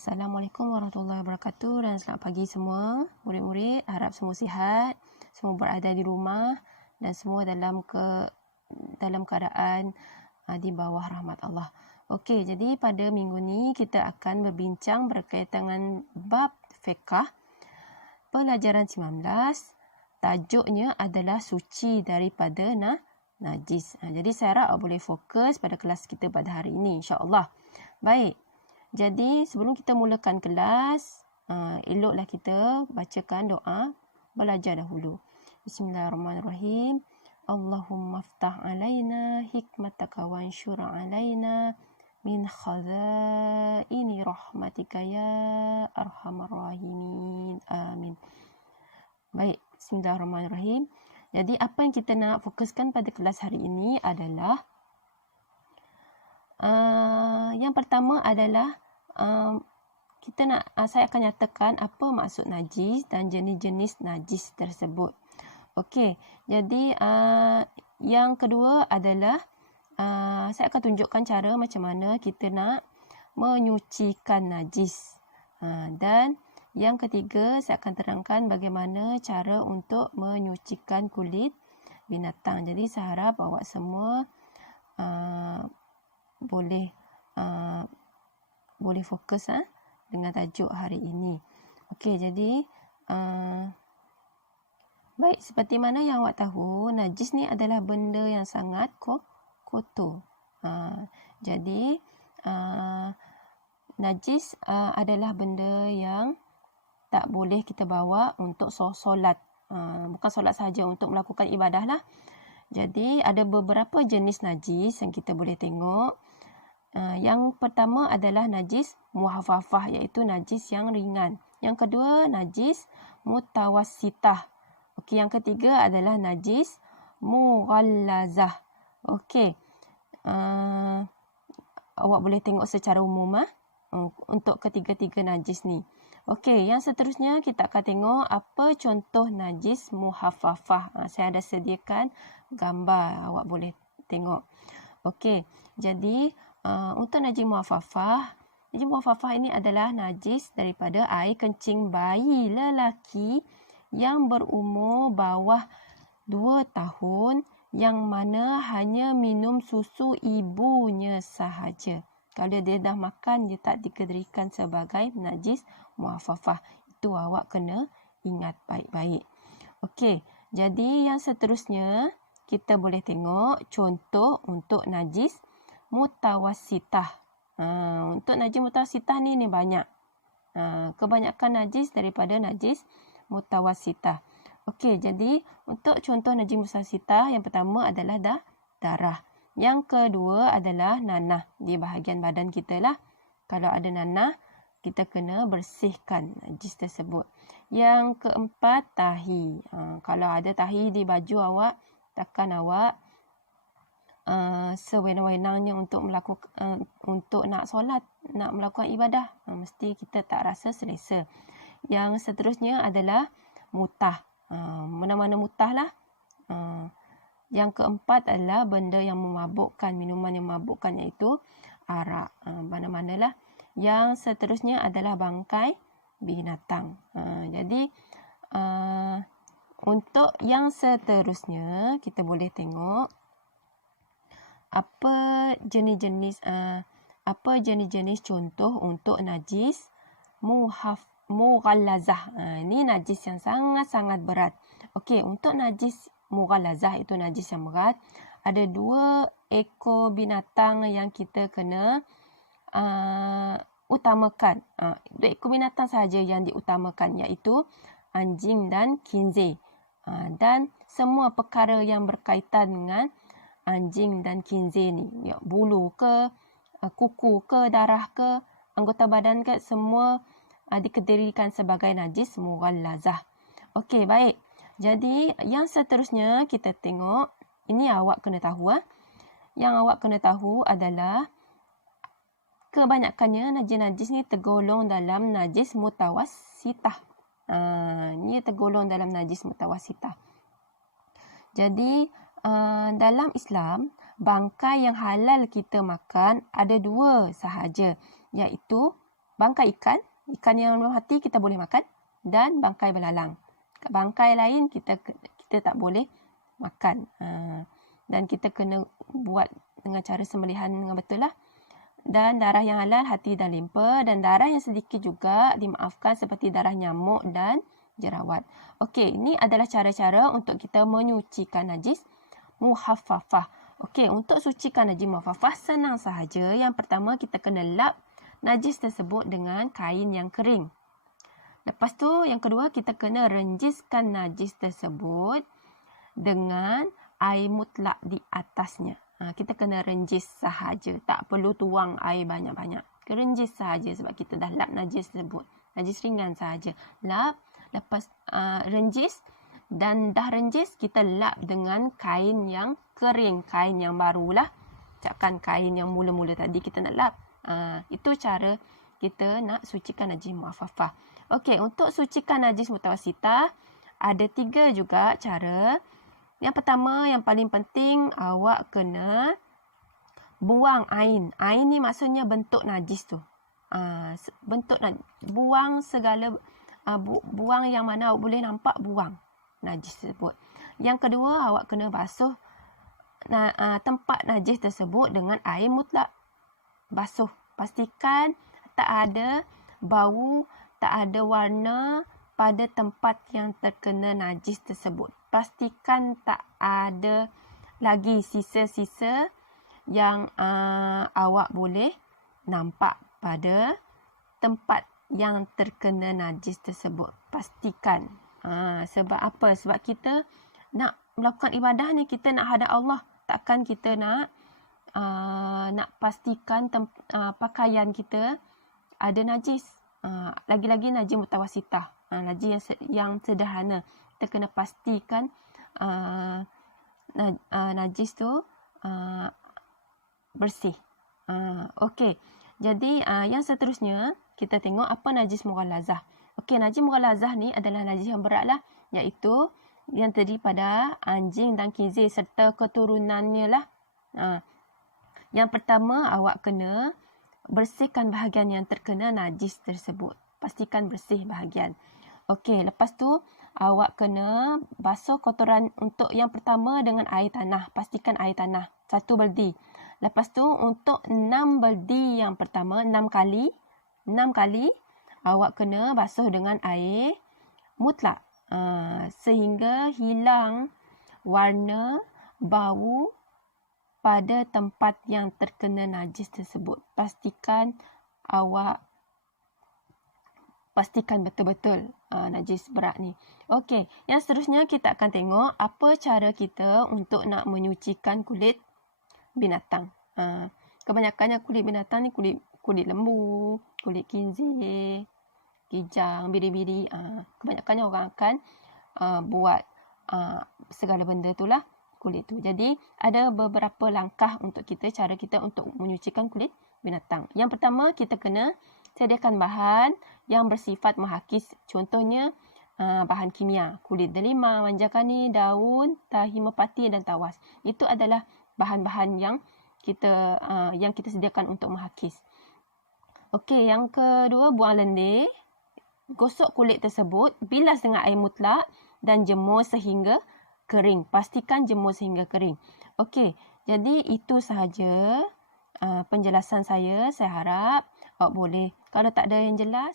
Assalamualaikum warahmatullahi wabarakatuh dan selamat pagi semua murid-murid. Harap semua sihat, semua berada di rumah dan semua dalam keadaan di bawah rahmat Allah. Okey, jadi pada minggu ni kita akan berbincang berkaitan dengan bab fiqh pelajaran 19. Tajuknya adalah suci daripada najis. Jadi saya harap boleh fokus pada kelas kita pada hari ini, insya-Allah. Baik. Jadi sebelum kita mulakan kelas, eloklah kita bacakan doa belajar dahulu. Bismillahirrahmanirrahim. Allahumma aftah alaina hikmataka wa anshur alaina min khazaini rahmatika ya arhamar rahimin. Amin. Baik, bismillahirrahmanirrahim. Jadi apa yang kita nak fokuskan pada kelas hari ini adalah yang pertama adalah saya akan nyatakan apa maksud najis dan jenis-jenis najis tersebut. Okey, jadi yang kedua adalah saya akan tunjukkan cara macam mana kita nak menyucikan najis. Dan yang ketiga, saya akan terangkan bagaimana cara untuk menyucikan kulit binatang. Jadi saya harap awak semua boleh fokus dengan tajuk hari ini. Okey, jadi baik, seperti mana yang awak tahu, najis ni adalah benda yang sangat kotor. Jadi najis adalah benda yang tak boleh kita bawa untuk solat. Bukan solat saja, untuk melakukan ibadah lah. Jadi ada beberapa jenis najis yang kita boleh tengok. Yang pertama adalah najis muhaffafah, iaitu najis yang ringan. Yang kedua, najis mutawassitah. Okey, yang ketiga adalah najis mughallazah. Okey. Awak boleh tengok secara umum untuk ketiga-tiga najis ni. Okey, yang seterusnya kita akan tengok apa contoh najis muhaffafah. Saya ada sediakan gambar, awak boleh tengok. Okey, jadi untuk najis muhaffafah ini adalah najis daripada air kencing bayi lelaki yang berumur bawah 2 tahun yang mana hanya minum susu ibunya sahaja. Kalau dia dah makan, dia tak dikategorikan sebagai najis muhaffafah. Itu awak kena ingat baik-baik. Okey, jadi yang seterusnya kita boleh tengok contoh untuk najis mutawassitah. Untuk najis mutawassitah ni banyak. Kebanyakan najis daripada najis mutawassitah. Okey, jadi untuk contoh najis mutawassitah, yang pertama adalah darah. Yang kedua adalah nanah di bahagian badan kita lah. Kalau ada nanah, kita kena bersihkan najis tersebut. Yang keempat, tahi. Kalau ada tahi di baju awak, takkan awak sewenang-wenangnya untuk nak solat, nak melakukan ibadah. Mesti kita tak rasa selesa. Yang seterusnya adalah mutah. Mana-mana mutah lah. Yang keempat adalah benda yang memabukkan, minuman yang memabukkan, iaitu arak. Mana-manalah. Yang seterusnya adalah bangkai binatang. Jadi untuk yang seterusnya kita boleh tengok apa jenis-jenis contoh untuk najis mughallazah. Ini najis yang sangat-sangat berat. Okey, untuk najis mughallazah, itu najis yang berat, ada 2 ekor binatang yang kita kena utamakan. 2 ekor binatang sahaja yang diutamakan, iaitu anjing dan khinzir. Dan semua perkara yang berkaitan dengan anjing dan khinzir ni, bulu ke, kuku ke, darah ke, anggota badan ke, semua dikategorikan sebagai najis mughallazah. Okey, baik. Jadi yang seterusnya kita tengok, ini awak kena tahu. Yang awak kena tahu adalah kebanyakannya najis-najis ni tergolong dalam najis mutawassitah. Ini tergolong dalam najis mutawassitah. Jadi dalam Islam, bangkai yang halal kita makan ada 2 sahaja, iaitu bangkai ikan yang belum mati kita boleh makan, dan bangkai belalang. Bangkai lain kita tak boleh makan. Dan kita kena buat dengan cara sembelihan dengan betul lah. Dan darah yang halal hati dan limpa, dan darah yang sedikit juga dimaafkan seperti darah nyamuk dan jerawat. Okey, ini adalah cara-cara untuk kita menyucikan najis muhaffafah. Okey, untuk sucikan najis muhaffafah senang sahaja. Yang pertama kita kena lap najis tersebut dengan kain yang kering. Lepas tu yang kedua kita kena renjiskan najis tersebut dengan air mutlak di atasnya. Kita kena renjis sahaja, tak perlu tuang air banyak-banyak. Renjis sahaja sebab kita dah lap najis tersebut. Najis ringan sahaja. Lap, lepas renjis, dan dah renjis kita lap dengan kain yang kering, kain yang barulah. Ucapkan kain yang mula-mula tadi kita nak lap. Itu cara kita nak sucikan najis muhaffafah. Okey, untuk sucikan najis mutawassitah ada 3 juga cara. Yang pertama, yang paling penting, awak kena buang ain. Ain ni maksudnya bentuk najis tu. Buang segala, buang yang mana awak boleh nampak, buang najis tersebut. Yang kedua, awak kena basuh tempat najis tersebut dengan air mutlak. Basuh. Pastikan tak ada bau, tak ada warna pada tempat yang terkena najis tersebut. Pastikan tak ada lagi sisa-sisa yang awak boleh nampak pada tempat yang terkena najis tersebut. Pastikan. Sebab apa? Sebab kita nak melakukan ibadah ni, kita nak hadap Allah. Takkan kita nak pastikan pakaian kita ada najis. Lagi-lagi najis mutawassitah. Najis yang sederhana. Kita kena pastikan najis tu bersih. Okey. Jadi yang seterusnya kita tengok apa najis mughallazah. Okey, najis mughallazah ni adalah najis yang berat lah, iaitu yang terdiri pada anjing dan khinzir serta keturunannya lah. Yang pertama, awak kena bersihkan bahagian yang terkena najis tersebut. Pastikan bersih bahagian. Okey, lepas tu awak kena basuh kotoran untuk yang pertama dengan air tanah. Pastikan air tanah 1 beldi. Lepas tu untuk 6 beldi yang pertama, 6 kali awak kena basuh dengan air mutlak. Sehingga hilang warna, bau pada tempat yang terkena najis tersebut. Pastikan betul-betul najis berat ni. Okey, yang seterusnya kita akan tengok apa cara kita untuk nak menyucikan kulit binatang. Kebanyakannya kulit binatang ni kulit lembu, kulit khinzir, kijang, biri-biri. Kebanyakannya orang akan buat segala benda tu lah kulit tu. Jadi ada beberapa langkah untuk cara kita untuk menyucikan kulit binatang. Yang pertama, kita kena sediakan bahan yang bersifat menghakis. Contohnya bahan kimia, kulit delima, manjakani, daun, tahi merpati dan tawas. Itu adalah bahan-bahan yang kita sediakan untuk menghakis. Okey, yang kedua, buang lendir. Gosok kulit tersebut, bilas dengan air mutlak dan jemur sehingga kering. Pastikan jemur sehingga kering. Okey, jadi itu sahaja penjelasan saya. Saya harap awak boleh, kalau tak ada yang jelas,